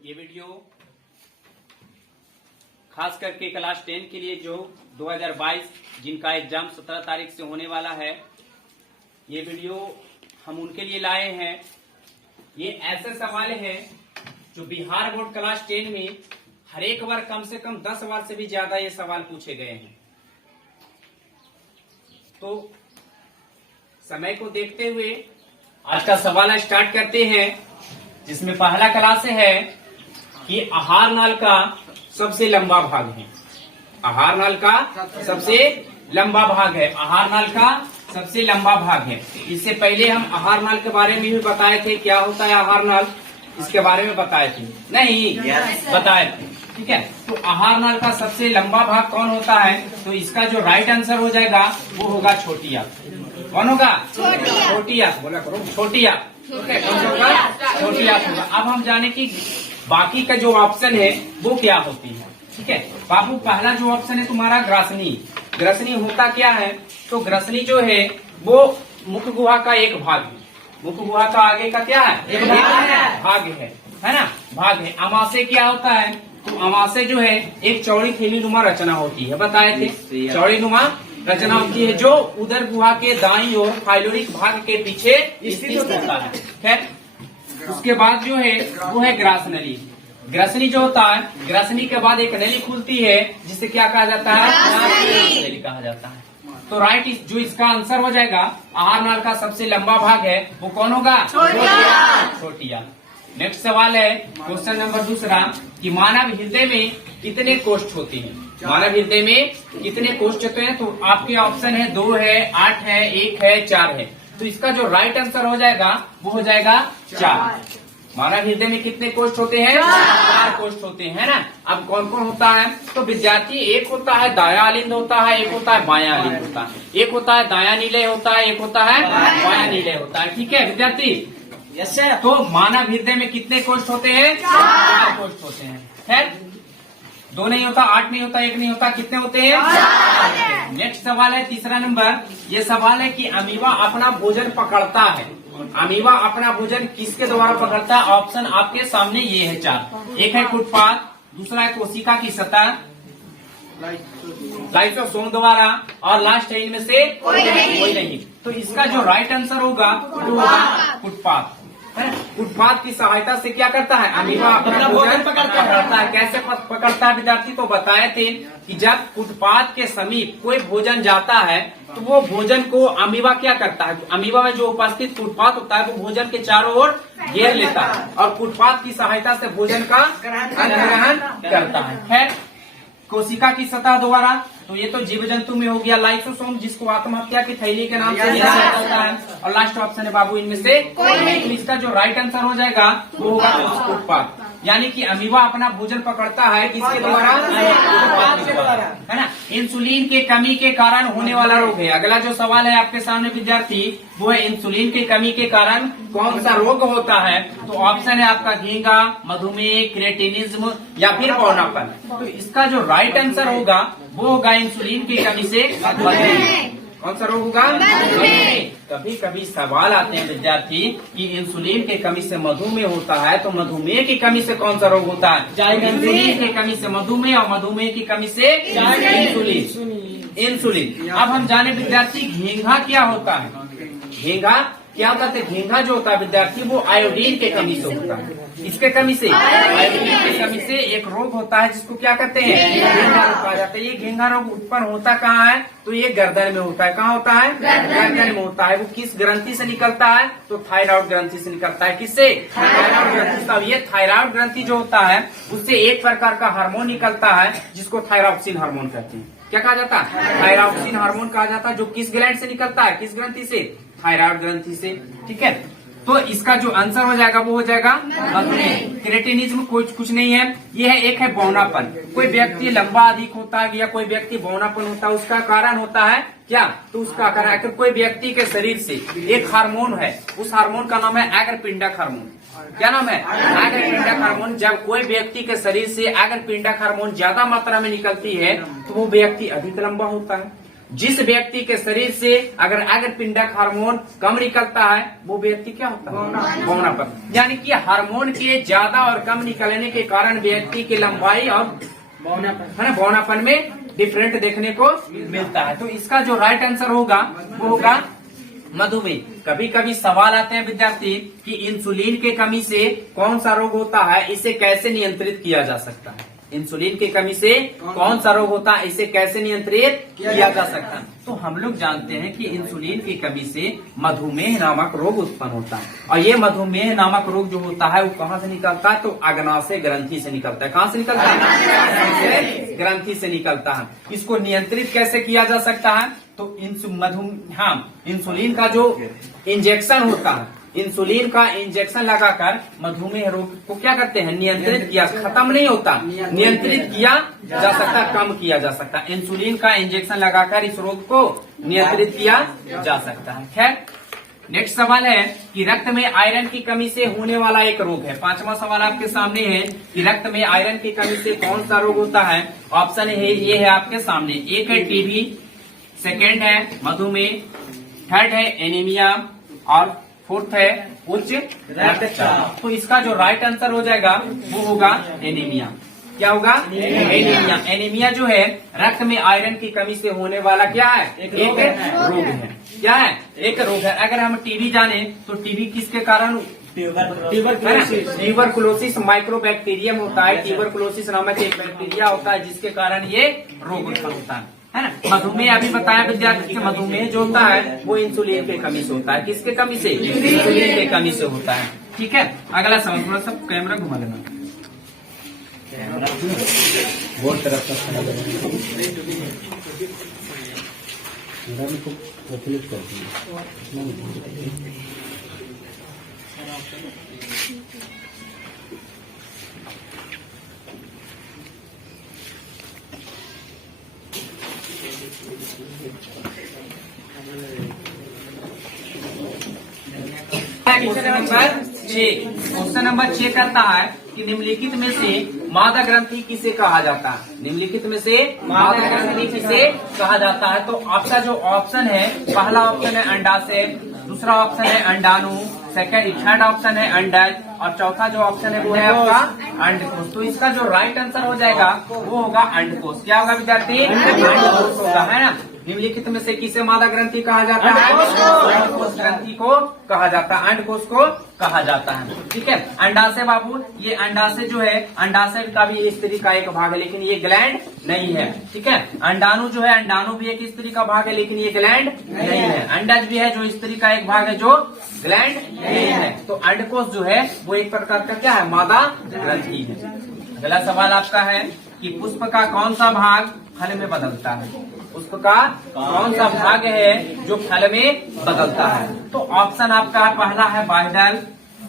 ये वीडियो खास करके क्लास 10 के लिए जो 2022 जिनका एग्जाम 17 तारीख से होने वाला है, ये वीडियो हम उनके लिए लाए हैं। ये ऐसे सवाल हैं जो बिहार बोर्ड क्लास 10 में हर एक बार कम से कम 10 सवाल से भी ज्यादा ये सवाल पूछे गए हैं। तो समय को देखते हुए आज का सवाल स्टार्ट करते हैं, जिसमें पहला क्लास है कि आहार नाल का सबसे लंबा भाग है। आहार नाल का सबसे लंबा भाग है। आहार नाल का सबसे लंबा भाग है। इससे पहले हम आहार नाल के बारे में भी बताए थे, क्या होता है आहार नाल, इसके बारे में बताए थे नहीं? बताए थे, ठीक है। तो आहार नाल का सबसे लंबा भाग कौन होता है? तो इसका जो राइट आंसर हो जाएगा वो होगा छोटी आंत। कौन होगा? छोटी आंत। बोला करो छोटी आंत। कौन होगा? छोटी आंत होगा। अब हम जाने की बाकी का जो ऑप्शन है वो क्या होती है, ठीक है। बाबू पहला जो ऑप्शन है तुम्हारा ग्रासनी। ग्रसनी होता क्या है? तो ग्रसनी जो है वो मुख गुहा का एक भाग है। मुख गुहा का आगे का क्या है? एक भाग है ना, भाग है। अमाशय क्या होता है? तो अमाशय जो है एक चौड़ी थैली नुमा रचना होती है, बताए थे। चौड़ी नुमा रचना होती है जो उदर गुहा के दाईं ओर फाइलोरिक भाग के पीछे स्थित होता है। खैर, उसके बाद जो है वो है ग्रासनली। ग्रसनी जो होता है, ग्रसनी के बाद एक नली खुलती है जिसे क्या कहा जाता है? ग्रासनली कहा जाता है। तो राइट जो इसका आंसर हो जाएगा, आहार नाल का सबसे लंबा भाग है वो कौन होगा? छोटी आंत। नेक्स्ट सवाल है क्वेश्चन नंबर दूसरा कि मानव हृदय में कितने कोष्ठ होते हैं? मानव हृदय में कितने कोष्ठ होते हैं? तो आपके ऑप्शन है 2 है, 8 है, 1 है, 4 है। तो इसका जो राइट आंसर हो जाएगा वो हो जाएगा 4। मानव हृदय में कितने कोष्ठ होते हैं? 4 कोष्ठ होते हैं ना। अब कौन कौन होता है? तो विद्यार्थी, एक होता है दाया अलिंद होता है, एक होता है बाया अलिंद होता है। एक होता है दाया नीलय होता है, एक होता है बाया नीलय होता है, ठीक है विद्यार्थी। Yes sir. तो मानव हृदय में कितने कोष्ठ होते हैं? 4 कोष्ठ होते हैं। खैर, 2 नहीं होता, 8 नहीं होता, 1 नहीं होता, कितने होते हैं? नेक्स्ट सवाल है तीसरा नंबर। ये सवाल है कि अमीबा अपना भोजन पकड़ता है। अमीबा अपना भोजन किसके द्वारा पकड़ता है? ऑप्शन आपके सामने ये है 4। एक है कुटपाथ, दूसरा है कोशिका की सतह, लाइसोसोम द्वारा, और लास्ट है इनमें से कोई नहीं। तो इसका जो राइट आंसर होगा वो होगा कुटपाथ। कुटपाथ की सहायता से क्या करता है? अमीबा अपना भोजन पकड़ता है। कैसे पकड़ता है विद्यार्थी? तो बताए थे कि जब कुटपाथ के समीप कोई भोजन जाता है तो वो भोजन को अमीबा क्या करता है? अमीबा में जो उपस्थित कुटपाथ होता है वो भोजन के चारों ओर घेर लेता है और कुटपाथ की सहायता से भोजन का ग्रहण करता है। खैर, कोशिका की सतह द्वारा, तो ये तो जीव जंतु में हो गया। लाइसोसोम जिसको आत्महत्या की थैली के नाम से जाना जाता है, और लास्ट ऑप्शन है बाबू इनमें से कोई नहीं। तो इसका जो राइट आंसर हो जाएगा वो होगा कुटपाथ। यानी कि अमीबा अपना भोजन पकड़ता है किसके द्वारा? है ना। इंसुलिन के कमी के कारण होने वाला रोग है। अगला जो सवाल है आपके सामने विद्यार्थी वो है इंसुलिन की कमी के कारण कौन सा रोग होता है? तो ऑप्शन है आपका घेंघा, मधुमेह, क्रिएटिनिज्म या फिर बौनापन। तो इसका जो राइट आंसर होगा वो होगा इंसुलिन की कमी से मधुमेह। कौन सा रोग होगा? कभी कभी सवाल आते हैं विद्यार्थी कि इंसुलिन की कमी से मधुमेह होता है, तो मधुमेह की कमी से कौन सा रोग होता है? इंसुलिन की कमी से मधुमेह, और मधुमेह की कमी से इंसुलिन। अब हम जाने विद्यार्थी घेंघा क्या होता है? घेंघा क्या होता है? घेंघा जो होता है विद्यार्थी वो आयोडीन के कमी से होता है। इसके कमी से, आयोडीन की कमी से एक रोग होता है जिसको क्या कहते हैं? घेंघा रोग कहा जाता है। ये घेंघा रोग उत्पन्न होता कहाँ है? तो ये गर्दन में होता है। कहाँ होता है? गर्दन में होता है। वो किस ग्रंथि से निकलता है? तो थायराइड ग्रंथि से निकलता है। किससे? थायराइड ग्रंथि से। अब ये थायराइड ग्रंथि जो होता है उससे एक प्रकार का हार्मोन निकलता है जिसको थायरॉक्सिन हार्मोन कहते हैं। क्या कहा जाता है? थायरॉक्सिन हार्मोन कहा जाता है, जो किस ग्लैंड से निकलता है? किस ग्रंथि से? थायराइड ग्रंथि से, ठीक है। तो इसका जो आंसर हो जाएगा वो हो जाएगा मधुमेह। क्रिएटिनिज्म कुछ नहीं है, ये है एक है बौनापन। कोई व्यक्ति लंबा अधिक होता है या कोई व्यक्ति बौनापन होता है, उसका कारण होता है क्या? तो उसका कारण अगर कोई व्यक्ति के शरीर से एक हार्मोन है, उस हार्मोन का नाम है अग्रपिंडक हार्मोन। क्या नाम है? अग्रपिंडक हार्मोन। जब कोई व्यक्ति के शरीर से अग्रपिंडक हार्मोन ज्यादा मात्रा में निकलती है तो वो व्यक्ति अधिक लंबा होता है। जिस व्यक्ति के शरीर से अगर पिंडक हार्मोन कम निकलता है वो व्यक्ति क्या होता है? बौनापन। यानी कि हार्मोन के ज्यादा और कम निकलने के कारण व्यक्ति की लंबाई और बौनापन में डिफरेंट देखने को मिलता है। तो इसका जो राइट आंसर होगा वो होगा मधुमेह। कभी कभी सवाल आते हैं विद्यार्थी कि इंसुलिन के कमी से कौन सा रोग होता है, इसे कैसे नियंत्रित किया जा सकता है? इंसुलिन की कमी से कौन सा रोग होता है, इसे कैसे नियंत्रित किया जा सकता है? तो हम लोग जानते हैं कि इंसुलिन की कमी से मधुमेह नामक रोग उत्पन्न होता है। और ये मधुमेह नामक रोग जो होता है वो कहाँ से निकलता है? तो अग्नाशय ग्रंथि से निकलता है। कहाँ से निकलता है? ग्रंथि से निकलता है। इसको नियंत्रित कैसे किया जा सकता है? तो इंसुलिन का जो इंजेक्शन होता है, इंसुलिन का इंजेक्शन लगाकर मधुमेह रोग को क्या करते हैं? नियंत्रित किया, खत्म नहीं होता, नियंत्रित किया जा सकता, कम किया जा सकता। इंसुलिन का इंजेक्शन लगाकर इस रोग को नियंत्रित किया जा सकता है। खैर, नेक्स्ट सवाल है कि रक्त में आयरन की कमी से होने वाला एक रोग है। 5वां सवाल आपके सामने है कि रक्त में आयरन की कमी से कौन सा रोग होता है? ऑप्शन है ये है आपके सामने। एक है टीबी, सेकेंड है मधुमेह, थर्ड है एनीमिया और फोर्थ है उच्च रक्तचाप। तो इसका जो राइट आंसर हो जाएगा वो होगा एनीमिया। क्या होगा? एनीमिया। एनीमिया जो है रक्त में आयरन की कमी से होने वाला क्या है? एक रोग है। क्या है? एक रोग है। अगर हम टीबी जाने तो टीबी किसके कारण? ट्यूबरकुलोसिस माइक्रोबैक्टीरियम होता है। ट्यूबरकुलोसिस नामक एक बैक्टीरिया होता है जिसके कारण ये रोग उत्पन्न होता है ना। मधुमेह अभी बताया विद्यार्थी कि मधुमेह जो होता है वो इंसुलिन के कमी से होता है। किसके कमी से? इंसुलिन के कमी से होता है। ठीक है, अगला सवाल। थोड़ा सा कैमरा घुमा लेना। बहुत तरफ क्वेश्चन नंबर 6 करता है कि निम्नलिखित में से मादा ग्रंथि किसे कहा जाता है? निम्नलिखित में से मादा ग्रंथि किसे कहा जाता है? तो आपका जो ऑप्शन है, पहला ऑप्शन है अंडाशय, दूसरा ऑप्शन है अंडाणु, थर्ड ऑप्शन है अंडज और चौथा जो ऑप्शन है वो है आपका अंडकोश। तो इसका जो राइट आंसर हो जाएगा वो होगा अंडकोश। क्या होगा विद्यार्थी? अंडकोश होगा, है ना। निम्नलिखित में से किसे मादा ग्रंथि कहा जाता है? अंडकोश ग्रंथि को कहा जाता है, अंडकोश को कहा जाता है। ठीक है, अंडाशय बाबू, ये अंडाशय जो है, अंडाशय का भी स्त्री का एक भाग है लेकिन ये ग्लैंड नहीं है। ठीक है, अंडाणु जो है, अंडाणु भी एक स्त्री का भाग है लेकिन ये ग्लैंड नहीं है। अंडज भी है जो स्त्री का एक भाग है जो ग्लैंड नहीं है। तो अंडकोश जो है वो एक प्रकार का क्या है? मादा ग्रंथि है। अगला सवाल आपका है कि पुष्प का कौन सा भाग फल में बदलता है? पुष्प का कौन सा भाग है जो फल में बदलता है? तो ऑप्शन आपका पहला है बाह्यदल,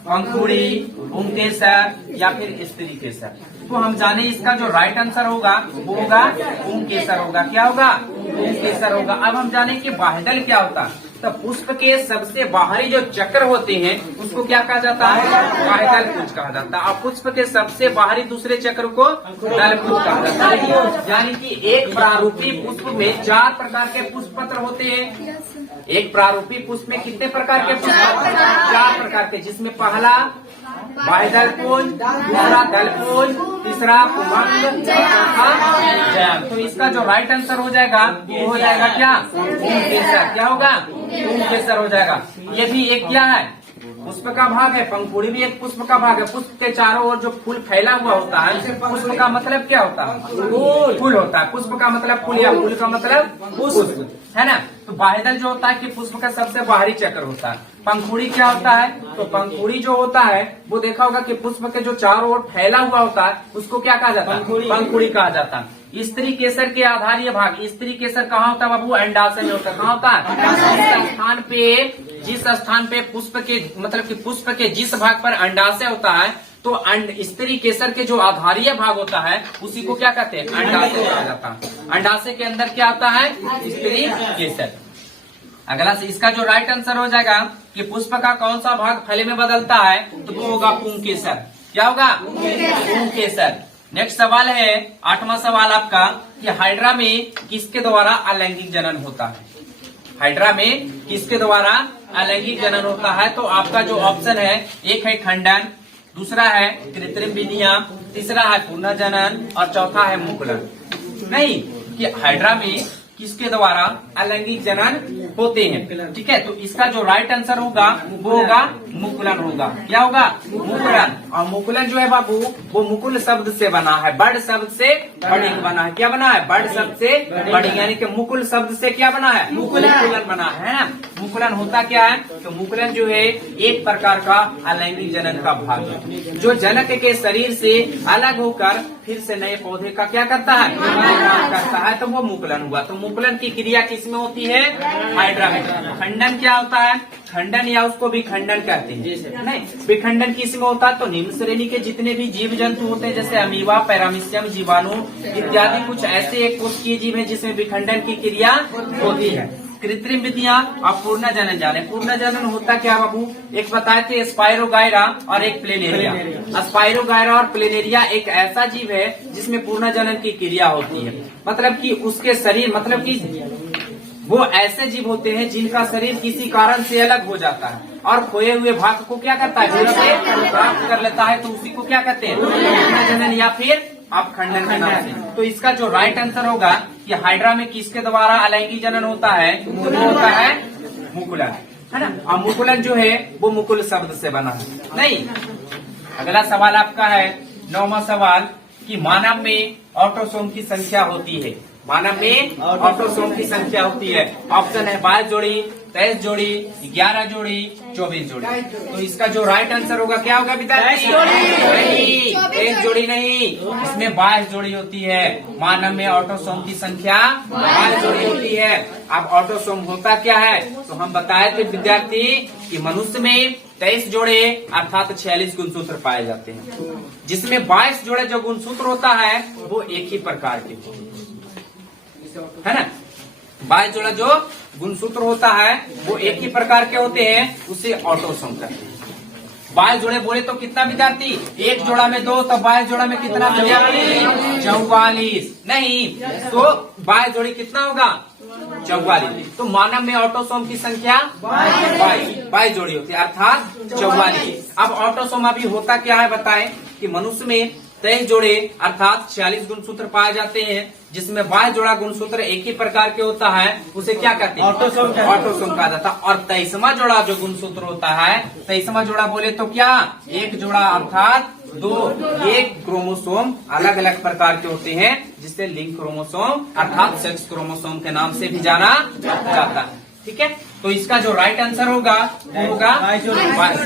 पंखुड़ी, पुंकेसर या फिर स्त्री केसर। तो हम जाने इसका जो राइट आंसर होगा वो होगा पुंकेसर होगा। क्या होगा? पुंकेसर होगा। अब हम जाने कि बाह्यदल क्या होता है। तो पुष्प के सबसे बाहरी जो चक्र होते हैं उसको क्या कहा जाता है? बाह्यदल पुंज कहा जाता है। और पुष्प के सबसे बाहरी दूसरे चक्र को दलपुंज कहा जाता है। यानी कि एक प्रारूपी पुष्प में 4 प्रकार के पुष्प पत्र होते हैं। एक प्रारूपी पुष्प में कितने प्रकार के पुष्प पत्र? 4 प्रकार के, जिसमें पहला बाह्यदल पुंज, दूसरा दलपुंज, तीसरा पुंभंग, चौथा जैम। तो इसका जो राइट आंसर हो जाएगा वो हो जाएगा क्या? पुंकेसर। क्या होगा? पुंकेसर हो जाएगा। ये भी एक क्या है? पुष्प का भाग है। पंखुड़ी भी एक पुष्प का भाग है। पुष्प के चारों ओर जो फूल फैला हुआ होता है, पुष्प का मतलब क्या होता है? फूल होता है। पुष्प का मतलब फूल या फूल का मतलब पुष्प, है ना। तो बाह्यदल जो होता है कि पुष्प का सबसे बाहरी चक्र होता है। पंखुड़ी क्या होता है? तो पंखुड़ी जो होता है वो देखा होगा कि पुष्प के जो चारों ओर फैला हुआ होता है उसको क्या कहा जाता है? पंखुड़ी कहा जाता है। स्त्री केसर के आधारीय भाग, स्त्री केसर कहाँ होता है बाबू? अंडाशय में होता है। कहाँ होता है? जिस स्थान पे पुष्प के मतलब कि पुष्प के जिस भाग पर अंडाशय होता है तो स्त्री केसर के जो आधारीय भाग होता है उसी को क्या कहते हैं? अंडाशय कहा जाता है। अंडाशय के अंदर क्या आता है? स्त्री केसर। अगला से इसका जो राइट आंसर हो जाएगा कि पुष्प का कौन सा भाग फल में बदलता है तो वो होगा पुंकेसर। क्या होगा? पुंकेसर। नेक्स्ट सवाल है 8वां सवाल आपका कि हाइड्रा में किसके द्वारा अलैंगिक जनन होता है। हाइड्रा में किसके द्वारा अलैंगिक जनन होता है। तो आपका जो ऑप्शन है, एक है खंडन, दूसरा है कृत्रिम विधियां, तीसरा है पुनर्जनन और चौथा है मुकुलन। नहीं, कि हाइड्रा में किसके द्वारा अलैंगिक जनन होते हैं। ठीक है, तो इसका जो राइट आंसर होगा वो होगा मुकुलन होगा। क्या होगा? मुकुलन। और मुकुलन जो है बाबू वो मुकुल शब्द से बना है, बर्ड शब्द से बर्डिंग बना है। क्या बना है? बर्ड शब्द से बर्डिंग, यानी कि मुकुल शब्द से क्या बना है? मुकुलन बना है ना। मुकुलन होता क्या है? तो मुकुलन जो है एक प्रकार का अलैंगिक जनन का भाग है, जो जनक के शरीर से अलग होकर फिर से नए पौधे का क्या करता है? निर्माण करता है, तो वो मुकुलन हुआ। तो मुकुलन की क्रिया किसमें होती है? हाइड्रा में। खंडन क्या होता है? खंडन या उसको विखंडन कहते हैं। नहीं, विखंडन किसमें होता है? तो निम्न श्रेणी के जितने भी जीव जंतु होते हैं, जैसे अमीबा, पैरामीशियम, जीवाणु इत्यादि, कुछ ऐसे एक कोशिकीय जीव है जिसमें विखंडन की क्रिया होती है। कृत्रिम विधियां और पूर्णजनन जाने। पूर्णजनन होता क्या बाबू? एक बताए थे स्पाइरोगायरा और एक प्लेनेरिया। स्पाइरोगायरा और प्लेनेरिया एक ऐसा जीव है जिसमें पूर्णजनन की क्रिया होती है। मतलब कि उसके शरीर, मतलब कि वो ऐसे जीव होते हैं जिनका शरीर किसी कारण से अलग हो जाता है और खोए हुए भाग को क्या करता है? फिर से प्राप्त कर लेता है, तो उसी को क्या कहते हैं? पूर्णजनन या फिर आप खंडन के नाम से। तो इसका जो राइट आंसर होगा कि हाइड्रा में किसके द्वारा अलैंगिक जनन होता है? वो होता है मुकुलन, है ना। और मुकुलन जो है वो मुकुल शब्द से बना है। नहीं, अगला सवाल आपका है 9वां सवाल कि मानव में ऑटोसोम की संख्या होती है। मानव में ऑटोसोम की संख्या होती है। ऑप्शन है 22 जोड़ी, 23 जोड़ी, 11 जोड़ी, 24 जोड़ी। तो इसका जो राइट आंसर होगा क्या होगा विद्यार्थी? 23 जोड़ी नहीं, इसमें 22 जोड़ी होती है। मानव में ऑटोसोम की संख्या 22 जोड़ी होती है। अब ऑटोसोम होता क्या है? तो हम बताए थे विद्यार्थी कि मनुष्य में 23 जोड़े अर्थात 46 गुणसूत्र पाए जाते हैं, जिसमें 22 जोड़े जो गुणसूत्र होता है वो एक ही प्रकार के, है ना। 22 जोड़ा जो गुणसूत्र होता है वो एक ही प्रकार के होते हैं, उसे ऑटोसोम कहते हैं। 22 जोड़े बोले तो कितना विद्यार्थी? एक जोड़ा में 2, तो 22 जोड़ा में कितना विद्यार्थी? 44। नहीं, तो 22 जोड़ी कितना होगा? 44। तो मानव में ऑटोसोम की संख्या 22 जोड़ी होती है, अर्थात 44। अब ऑटोसोम अभी होता क्या है बताएं कि मनुष्य में 23 जोड़े अर्थात 46 गुणसूत्र पाए जाते हैं, जिसमें 22 जोड़ा गुणसूत्र एक ही प्रकार के होता है, उसे क्या कहते हैं? ऑटोसोम कहा जाता है। और 23वां जोड़ा जो गुणसूत्र होता है, 23वां जोड़ा बोले तो क्या? एक जोड़ा अर्थात 2 एक क्रोमोसोम अलग अलग प्रकार के होते हैं, जिसे लिंक क्रोमोसोम अर्थात सेक्स क्रोमोसोम के नाम से भी जाना जाता है। ठीक है, तो इसका जो राइट आंसर होगा वो होगा 22।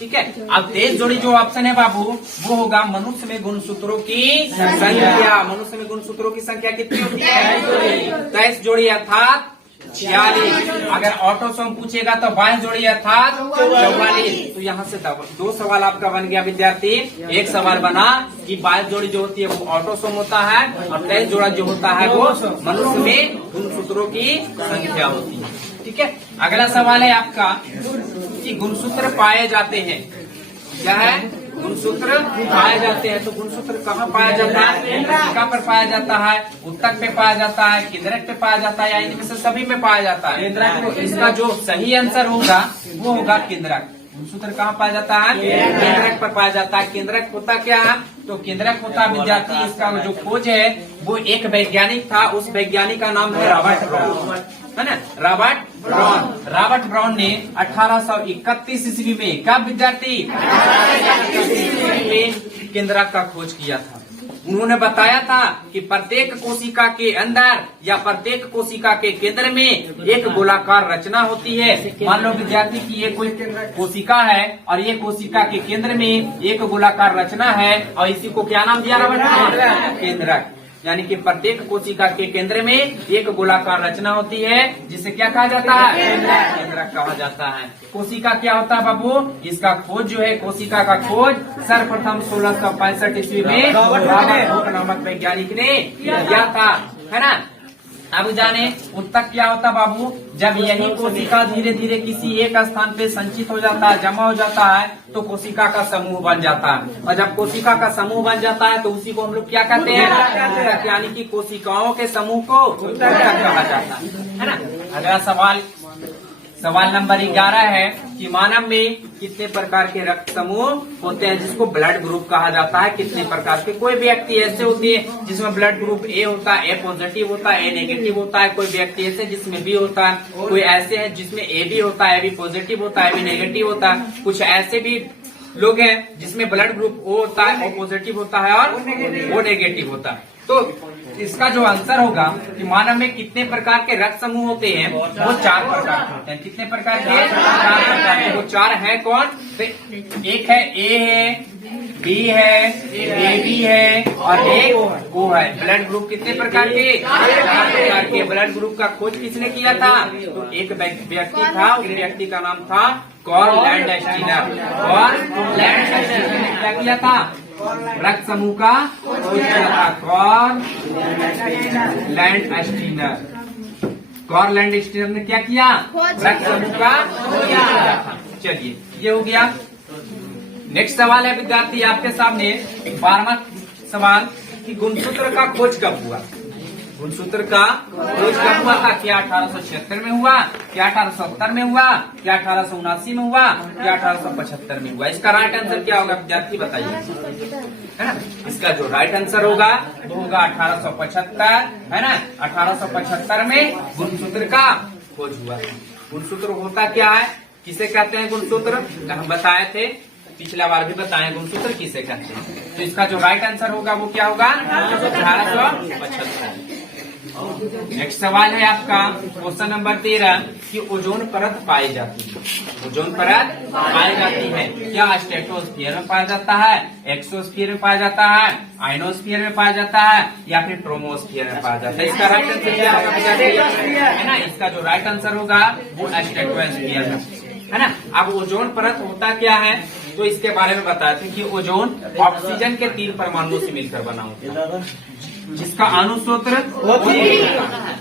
ठीक है, अब 23 जोड़ी जो ऑप्शन है बाबू वो होगा मनुष्य में गुणसूत्रों की संख्या। मनुष्य में गुणसूत्रों की संख्या कितनी होती है? 23 जोड़ी अर्थात 46। अगर ऑटोसोम पूछेगा तो 22 जोड़ी अर्थात 44। तो यहाँ से 2 सवाल आपका बन गया विद्यार्थी। एक सवाल बना कि 22 जोड़ी जो होती है वो ऑटोसोम होता है और 23 जोड़ा जो होता है वो मनुष्य में गुणसूत्रों की संख्या होती है। ठीक है, अगला सवाल है आपका कि गुणसूत्र पाए जाते हैं। क्या है? गुणसूत्र पाए जाते हैं। तो गुणसूत्र कहाँ पाया जाता है? कहाँ पर पाया जाता है? उत्तक पे पाया जाता है, केंद्रक पे पाया जाता है, या इनमें से सभी में पाया जाता है? तो इसका जो सही आंसर होगा वो होगा केंद्रक। गुणसूत्र कहाँ पाया जाता है? केंद्रक पर पाया जाता है। केंद्रक होता क्या है? तो केंद्रक होता विद्यार्थी, इसका जो खोज है वो एक वैज्ञानिक था, उस वैज्ञानिक का नाम है रॉबर्ट ब्राउन, है ना। रॉबर्ट ब्राउन ने 1831 ईस्वी में, कब विद्यार्थी? 1831 में केंद्रक का खोज किया था। उन्होंने बताया था कि प्रत्येक कोशिका के अंदर या प्रत्येक कोशिका के केंद्र में एक गोलाकार रचना होती है। मान लो विद्यार्थी की ये कोई कोशिका है और ये कोशिका के केंद्र में एक गोलाकार रचना है, और इसी को क्या नाम दिया रॉबर्ट? केंद्रक। यानी कि प्रत्येक कोशिका के केंद्र में एक गोलाकार रचना होती है, जिसे क्या कहा जाता है? केंद्रक कहा जाता है। कोशिका क्या होता है बाबू? इसका खोज जो है, कोशिका का खोज सर्वप्रथम 1665 ईस्वी में रॉबर्ट हुक नामक वैज्ञानिक ने किया था, है ना। अब जाने उत्तक क्या होता बाबू, जब यही कोशिका धीरे धीरे किसी एक स्थान पे संचित हो जाता है, जमा हो जाता है, तो कोशिका का समूह बन जाता है। और जब कोशिका का समूह बन जाता है तो उसी को हम लोग क्या कहते हैं, यानी कि कोशिकाओं के समूह को उत्तक कहा जाता है ना। अगला सवाल नंबर 11 है कि मानव में कितने प्रकार के रक्त समूह होते हैं, जिसको ब्लड ग्रुप कहा जाता है। कितने प्रकार के, कोई व्यक्ति ऐसे होती है जिसमें ब्लड ग्रुप ए होता है, ए पॉजिटिव होता है, ए नेगेटिव होता है। कोई व्यक्ति ऐसे जिसमें बी होता है, कोई ऐसे है जिसमें ए बी होता है, ए बी पॉजिटिव होता है, ए बी नेगेटिव होता है। कुछ ऐसे भी लोग हैं जिसमें ब्लड ग्रुप ओ होता है, ओ पॉजिटिव होता है और ओ नेगेटिव होता है। तो इसका जो आंसर होगा कि मानव में कितने प्रकार के रक्त समूह होते हैं, वो 4 प्रकार के होते हैं। कितने प्रकार के? 4 प्रकार के। वो 4 है कौन? तो एक है ए है, बी है, ए बी है और एक ओ है। ब्लड ग्रुप कितने प्रकार के? 4 प्रकार के। ब्लड ग्रुप का खोज किसने किया था? तो एक व्यक्ति था, उस व्यक्ति का नाम था कार्ल लैंडस्टीनर। ने क्या किया था? रक्त समूह का खोज किया था। कार्ल लैंडस्टीनर ने क्या किया? रक्त समूह का खोज किया था। चलिए, ये हो गया। नेक्स्ट सवाल है विद्यार्थी आपके सामने 12वां सवाल कि गुणसूत्र का खोज कब हुआ? गुणसूत्र का खोज कब हुआ था? क्या 1876 में हुआ, क्या 1870 में हुआ, क्या 1879 में हुआ, क्या 1875 में हुआ? इसका राइट आंसर क्या होगा विद्यार्थी बताइए, है ना। इसका जो राइट आंसर होगा वो होगा 1875, है ना। 1875 में गुणसूत्र का खोज हुआ। गुणसूत्र होता क्या है, किसे कहते हैं गुणसूत्र? हम बताए थे, पिछला बार भी बताए गुणसूत्र किसे कहते हैं। तो इसका जो राइट आंसर होगा वो क्या होगा? 1875। नेक्स्ट सवाल है आपका क्वेश्चन नंबर 13 कि ओजोन परत पाई जाती है। ओजोन परत पाई जाती है क्या? स्ट्रेटोस्फीयर में पाया जाता है, एक्सोस्फीयर में पाया जाता है, आयनोस्फीयर में पाया जाता है या फिर ट्रोमोस्फीयर में पाया जाता है? इसका राइट आंसर क्या होगा, है ना। इसका जो राइट आंसर होगा वो स्ट्रेटोस्फीयर में, है ना। अब ओजोन परत होता क्या है तो इसके बारे में बताते हैं कि ओजोन ऑक्सीजन के 3 परमाणुओं से मिलकर बना होता है, जिसका अणुसूत्र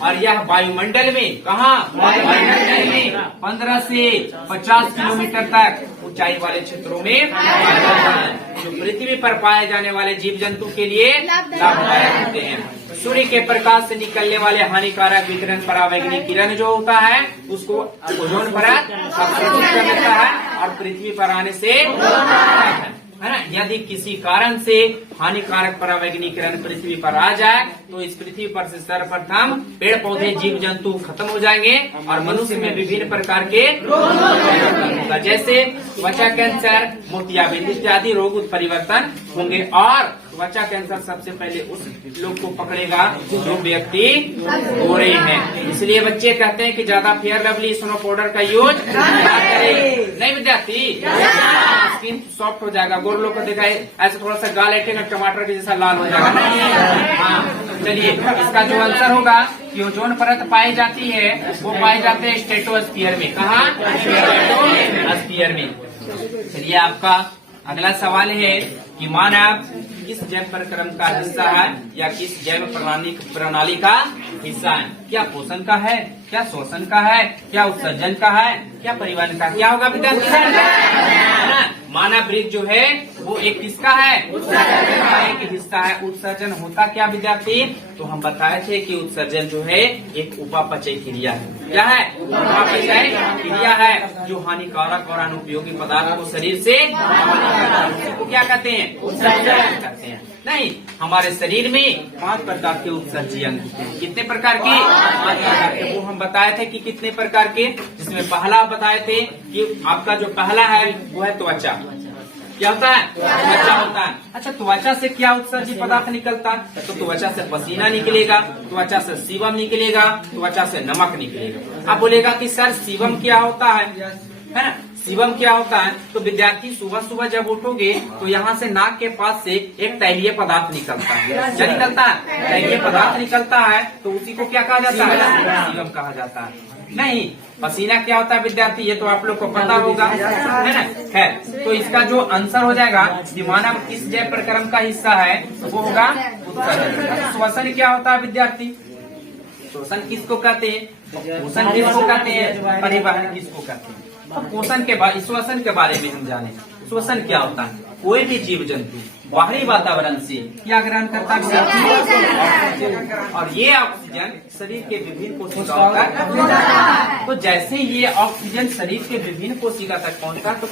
और यह वायुमंडल में कहा? वायुमंडल में 15 से 50 किलोमीटर तक ऊंचाई वाले क्षेत्रों में पाया जाता है, जो पृथ्वी पर पाए जाने वाले जीव जंतु के लिए लाभदायक होते हैं। सूर्य के प्रकाश से निकलने वाले हानिकारक विकिरण परावैंगनी किरण जो होता है उसको ओजोन परत अवशोषित कर लेता है और पृथ्वी पर आने से है ना। यदि किसी कारण से हानिकारक परावैंगनी किरण पृथ्वी पर आ जाए तो इस पृथ्वी पर से सर्वप्रथम पेड़ पौधे जीव जंतु खत्म हो जाएंगे और मनुष्य में विभिन्न प्रकार के रोग, जैसे त्वचा कैंसर, मोतियाबिंद इत्यादि रोग उत्परिवर्तन होंगे। और त्वचा कैंसर सबसे पहले उस लोग को पकड़ेगा जो व्यक्ति गोरे हैं। इसलिए बच्चे कहते हैं कि ज्यादा फेयर लवली स्नो पाउडर का यूज नहीं विद्यार्थी, स्किन सॉफ्ट हो जाएगा। गोर लोग को देखा ऐसे थोड़ा सा गाल ऐठेगा टमाटर के जैसा लाल हो जाएगा नहीं। हाँ, चलिए इसका जो आंसर होगा कि ओजोन परत पाई जाती है वो पाए जाते हैं स्ट्रेटोस्फीयर में। कहाँ? स्ट्रेटोस्फीयर में। चलिए आपका अगला सवाल है कि मानव किस जैव प्रक्रम का हिस्सा है या किस जैव प्रणाली का हिस्सा है? क्या पोषण का है, क्या शोषण का है, क्या उत्सर्जन का है, क्या परिवहन का? क्या होगा विद्यार्थी? मानव वृक्क जो है वो एक किसका है? उत्सर्जन का एक हिस्सा है। उत्सर्जन होता क्या विद्यार्थी? तो हम बताए थे कि उत्सर्जन जो है एक उपापचय क्रिया है। क्या है? उपापचय क्रिया है जो हानिकारक और अनुपयोगी पदार्थ को शरीर से को क्या कहते हैं? उत्सर्जन कहते हैं। नहीं, हमारे शरीर में 5 प्रकार के उत्सर्जन होते हैं। कितने प्रकार के? 5 प्रकार के। वो हम बताए थे कि कितने प्रकार के, जिसमें पहला बताए थे कि आपका जो पहला है वो है त्वचा। क्या होता है? त्वचा होता है। अच्छा, त्वचा से क्या उत्सर्जित पदार्थ निकलता है? तो त्वचा से पसीना निकलेगा, त्वचा से सीवम निकलेगा, त्वचा से नमक निकलेगा। आप बोलेगा कि सर सीवम क्या होता है ना? सीवम क्या होता है? तो विद्यार्थी सुबह सुबह जब उठोगे तो यहाँ से नाक के पास से एक तैलीय पदार्थ निकलता है। क्या निकलता है? तैलीय पदार्थ निकलता है, तो उसी को क्या कहा जाता है? सीवम कहा जाता है। नहीं, पसीना क्या होता है विद्यार्थी? ये तो आप लोग को पता होगा, है ना। खैर, तो इसका जो आंसर हो जाएगा कि मानव किस जैव प्रक्रम का हिस्सा है तो वो होगा उत्सर्जन। श्वसन क्या होता है विद्यार्थी? श्वसन किसको कहते हैं, पोषण किसको कहते हैं, परिवहन किसको कहते हैं। तो पोषण के बारे, श्वसन के बारे में हम जाने। श्वसन क्या होता है, कोई भी जीव जंतु बाहरी वातावरण से क्या ग्रहण करता है, ऑक्सीजन, और ये ऑक्सीजन शरीर के विभिन्न कोशिकाओं तक, तो जैसे ही ये ऑक्सीजन शरीर के विभिन्न कोशिका तक पहुंचता है तो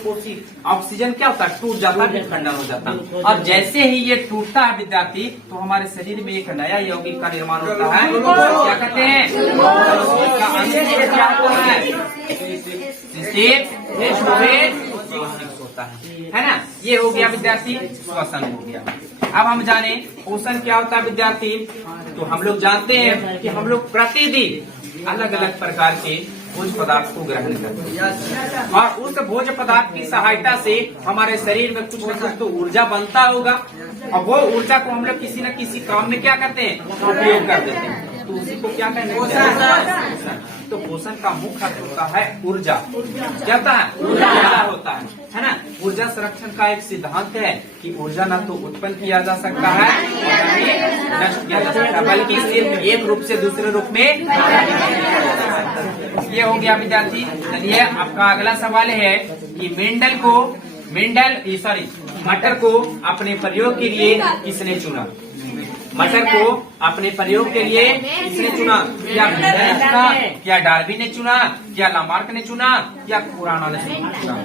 ऑक्सीजन क्या होता है, टूट जाता है, खंडन हो जाता है। और जैसे ही ये टूटता है विद्यार्थी, तो हमारे शरीर में एक नया यौगिक का निर्माण होता है, क्या कहते हैं, क्या होता है, होता है ना। ये हो गया विद्यार्थी श्वसन हो गया। अब हम जाने पोषण क्या होता है विद्यार्थी। तो हम लोग जानते हैं कि हम लोग प्रतिदिन अलग अलग प्रकार के भोज्य पदार्थ को ग्रहण करते हैं, और उस भोज्य पदार्थ की सहायता से हमारे शरीर में कुछ न कुछ तो ऊर्जा बनता होगा, और वो ऊर्जा को हम लोग किसी न किसी काम में क्या करते हैं, उपयोग कर देते हैं। तो उसी को क्या कहते हैं, तो पोषण का मुख्य अर्थ होता है ऊर्जा। क्या होता है, ऊर्जा होता है ना। ऊर्जा संरक्षण का एक सिद्धांत है कि ऊर्जा न तो उत्पन्न किया जा सकता है नष्ट किया जा सकता है, बल्कि सिर्फ एक रूप से दूसरे रूप में। ये हो गया विद्यार्थी। चलिए आपका अगला सवाल है कि मटर को अपने प्रयोग के लिए किसने चुना। मटर को अपने प्रयोग के लिए किसने चुना, क्या मेंडल ने चुना, क्या डार्विन ने चुना, क्या लामार्क ने चुना, या कुराना ने चुना।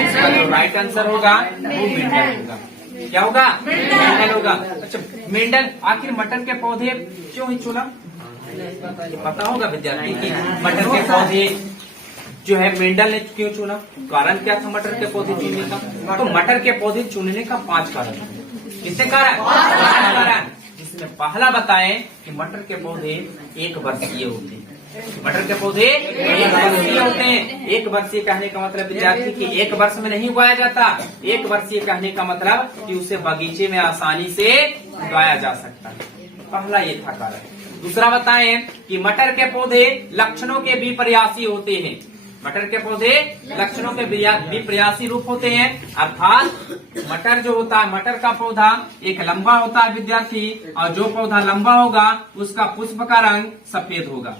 इसका जो राइट आंसर होगा वो मेंडल होगा। क्या होगा, मेंडल होगा। अच्छा, मेंडल आखिर मटर के पौधे क्यों ही चुना, पता होगा विद्यार्थी की मटर के पौधे जो है मेंडल ने क्यों चुना, कारण क्या था मटर के पौधे चुनने का। तो मटर के पौधे चुनने का 5 कारण। कितने कारण, जिसमें पहला बताएं कि मटर के पौधे 1 वर्षीय होते हैं। मटर के पौधे 1 वर्षीय होते हैं। 1 वर्षीय कहने का मतलब विद्यार्थी कि 1 वर्ष में नहीं उगाया जाता। 1 वर्षीय कहने का मतलब कि उसे बगीचे में आसानी से उगाया जा सकता है। पहला ये था कारण। दूसरा बताएं कि मटर के पौधे लक्षणों के विपर्यासी होते हैं। मटर के पौधे लक्षणों के विपर्यासी रूप होते हैं, अर्थात मटर जो होता है, मटर का पौधा एक लंबा होता है विद्यार्थी, और जो पौधा लंबा होगा उसका पुष्प का रंग सफेद होगा।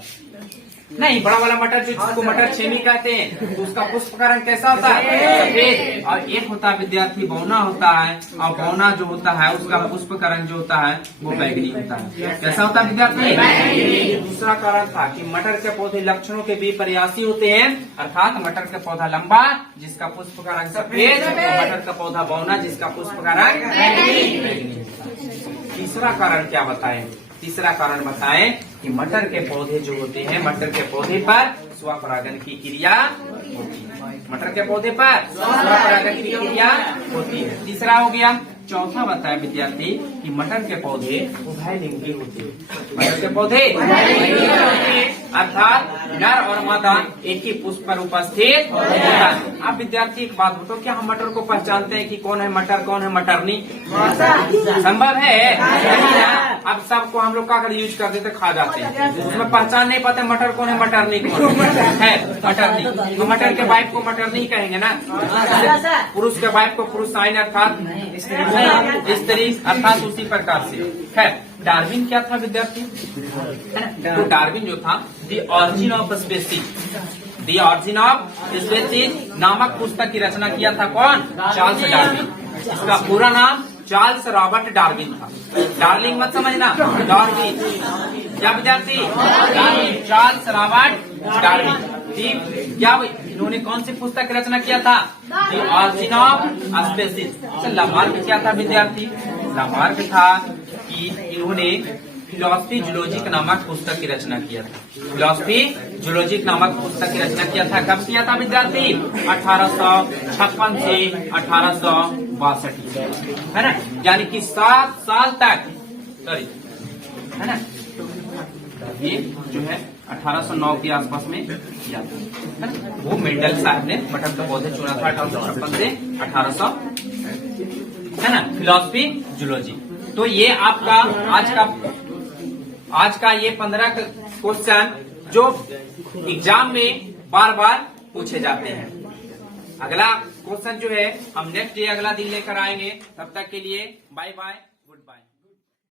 नहीं, बड़ा वाला मटर जिसको मटर छेमी कहते हैं, तो उसका पुष्प का रंग कैसा होता है, सफेद। और एक होता है विद्यार्थी बौना होता है, और बौना जो होता है उसका पुष्प का रंग जो होता है वो बैगनी होता है। कैसा होता है विद्यार्थी। दूसरा कारण था कि मटर के पौधे लक्षणों के विपर्यासी होते हैं, अर्थात मटर का पौधा लंबा जिसका पुष्प का रंग सफेद, मटर का पौधा बौना जिसका पुष्प का रंग बैगनी। तीसरा कारण क्या बताएं, तीसरा कारण बताएं कि मटर के पौधे जो होते हैं, मटर के पौधे पर स्वपरागन की क्रिया होती है। मटर के पौधे पर स्वपरागन की क्रिया होती है। तीसरा हो गया। चौथा बताया विद्यार्थी कि मटर के पौधे उभयलिंगी होते हैं। मटर के पौधे उभयलिंगी होते हैं, अर्थात नर और मादा एक ही पुष्प पर उपस्थित होता है। अब विद्यार्थी एक बात बताओ, क्या हम मटर को पहचानते हैं कि कौन है मटर, कौन है मटरनी? संभव है? अब सबको हम लोग क्या कर यूज कर देते, खा जाते हैं, उसमें पहचान नहीं पाते मटर कौन है, मटरनी कौन है, मटरनी। तो मटर के वाइफ को मटरनी कहेंगे ना, पुरुष के वाइफ को पुरुषाइन अर्थात स्त्री, अर्थात उसी प्रकार से। खैर, डार्विन क्या था विद्यार्थी, है ना। तो डार्विन जो था द ऑरिजिन ऑफ स्पीसीज नामक पुस्तक की रचना किया था कौन, चार्ल्स डार्विन। इसका पूरा नाम चार्ल्स रॉबर्ट डार्विन था। डार्लिंग मत समझना, डार्विन। क्या विद्यार्थी, डार्विन, चार्ल्स रॉबर्ट डार्विन। क्या इन्होंने कौन सी पुस्तक की रचना किया था, the origin of species. Lamarck क्या था विद्यार्थी, लामार्क था कि इन्होंने फिलॉसफी जूलॉजिक नामक पुस्तक की रचना किया था। फिलॉसफी जूलॉजिक नामक पुस्तक की रचना किया था। कब किया था विद्यार्थी, 1856 से 1862, है ना। यानी कि 7 साल तक, सॉरी, है ना। ये जो है 1809 के आसपास में किया था, वो मेंडल साहब ने मटर के पौधे चुना था 1856 से 1800, है ना। Philosophy zoology. तो ये आपका आज का ये 15 क्वेश्चन जो एग्जाम में बार बार पूछे जाते हैं। अगला क्वेश्चन जो है हम नेक्स्ट डे अगला दिन लेकर आएंगे। तब तक के लिए बाय बाय।